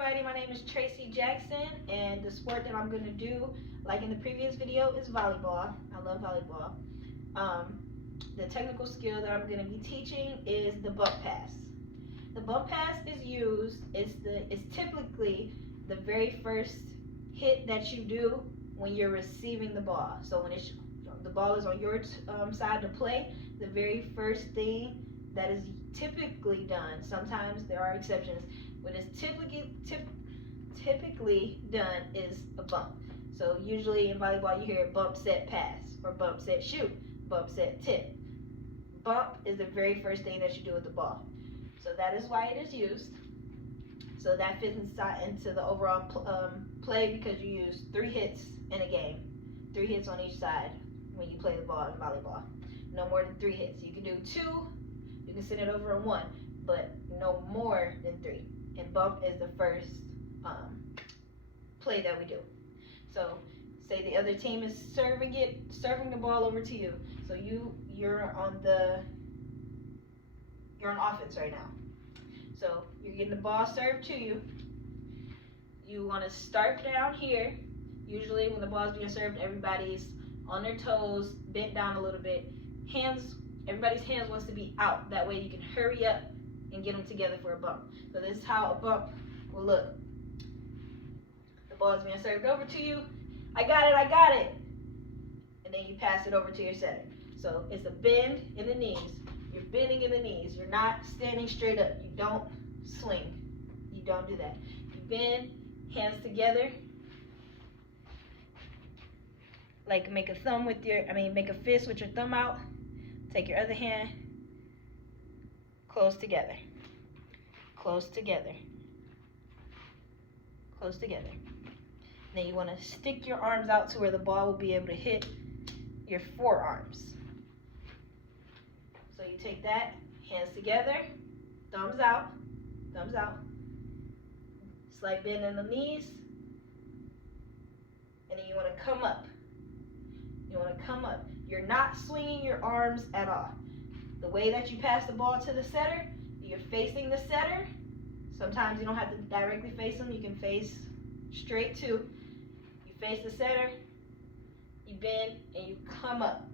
everybody, my name is Tracy Jackson, and the sport that I'm going to do, like in the previous video, is volleyball. I love volleyball. The technical skill that I'm going to be teaching is the bump pass. The bump pass is used, it's typically the very first hit that you do when you're receiving the ball. So when the ball is on your side to play, the very first thing that is typically done, sometimes there are exceptions, what is typically done is a bump. So usually in volleyball you hear bump, set, pass, or bump, set, shoot, bump, set, tip. Bump is the very first thing that you do with the ball. So that is why it is used. So that fits into the overall play, because you use 3 hits in a game. 3 hits on each side when you play the ball in volleyball. No more than 3 hits. You can do 2, you can send it over in 1, but no more than 3. And bump is the first play that we do. So say the other team is serving the ball over to you. So you're on offense right now. So you're getting the ball served to you. You want to start down here. Usually when the ball is being served, everybody's on their toes, bent down a little bit. Everybody's hands wants to be out. That way you can hurry up and get them together for a bump. So this is how a bump will look. The ball is being served over to you. I got it. And then you pass it over to your setter. So it's a bend in the knees. You're bending in the knees. You're not standing straight up. You don't swing. You don't do that. You bend, hands together. Like make a fist with your thumb out. Take your other hand, close together, close together, close together. Then you want to stick your arms out to where the ball will be able to hit your forearms. So you take that, hands together, thumbs out, slight bend in the knees, and then you want to come up. You're not swinging your arms at all. The way that you pass the ball to the setter, you're facing the setter. Sometimes you don't have to directly face them. You can face straight too. You face the setter, you bend, and you come up.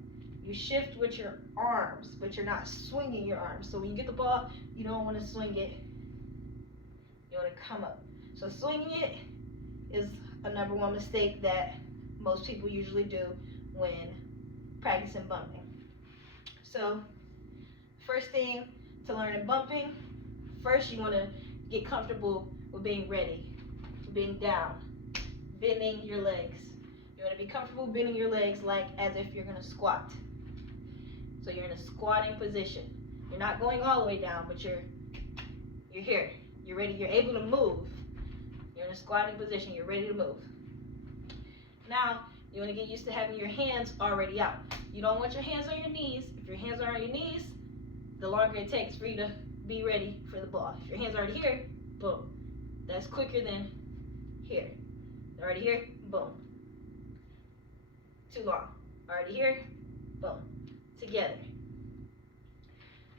You shift with your arms, but you're not swinging your arms. So when you get the ball, you don't want to swing it. You want to come up. So swinging it is a number 1 mistake that most people usually do when practicing bumping. So first thing to learn in bumping, first you want to get comfortable with being ready, being down, bending your legs. You want to be comfortable bending your legs like as if you're going to squat. So you're in a squatting position. You're not going all the way down, but you're here. You're ready. You're able to move. You're in a squatting position. You're ready to move. Now, you want to get used to having your hands already out. You don't want your hands on your knees. If your hands are on your knees, the longer it takes for you to be ready for the ball. If your hands are already here, boom. That's quicker than here. They're already here, boom. Too long. Already here, boom. Together.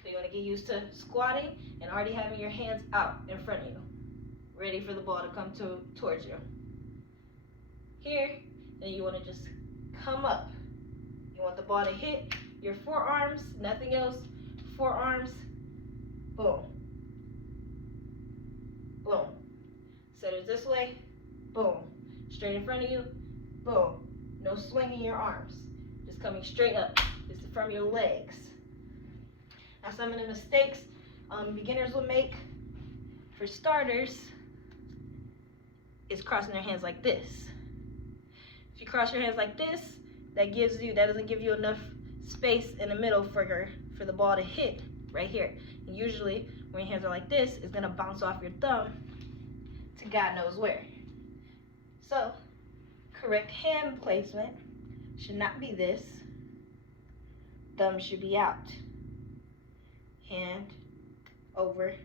So you want to get used to squatting and already having your hands out in front of you, ready for the ball to come towards you. Here, then you want to just come up. You want the ball to hit your forearms, nothing else. Forearms, boom, boom. Setters this way, boom. Straight in front of you, boom. No swinging your arms, just coming straight up. This is from your legs. Now some of the mistakes beginners will make, for starters, is crossing their hands like this. If you cross your hands like this, that doesn't give you enough space in the middle for the ball to hit right here. And usually when your hands are like this, it's gonna bounce off your thumb to God knows where. So correct hand placement should not be this. Thumb should be out. Hand over,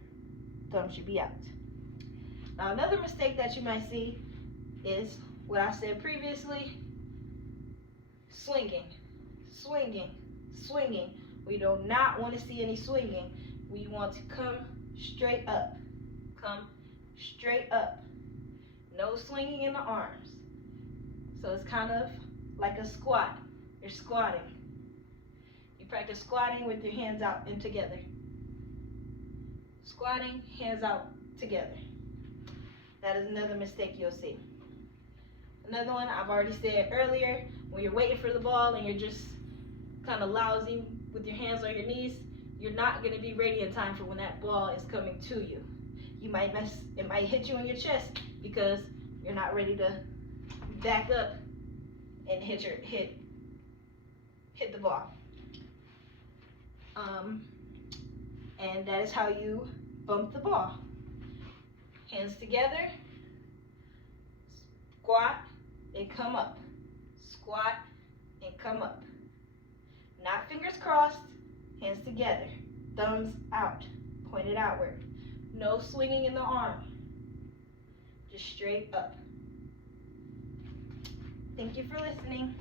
thumb should be out. Now another mistake that you might see is what I said previously, swinging. We do not want to see any swinging. We want to come straight up. Come straight up. No swinging in the arms. So it's kind of like a squat. You're squatting. You practice squatting with your hands out and together. Squatting, hands out, together. That is another mistake you'll see. Another one I've already said earlier, when you're waiting for the ball and you're just kind of lousy with your hands on your knees, you're not going to be ready in time for when that ball is coming to you. You might it might hit you in your chest because you're not ready to back up and hit the ball. And that is how you bump the ball. Hands together, squat and come up. Squat and come up. Not fingers crossed, hands together. Thumbs out, pointed outward. No swinging in the arm. Just straight up. Thank you for listening.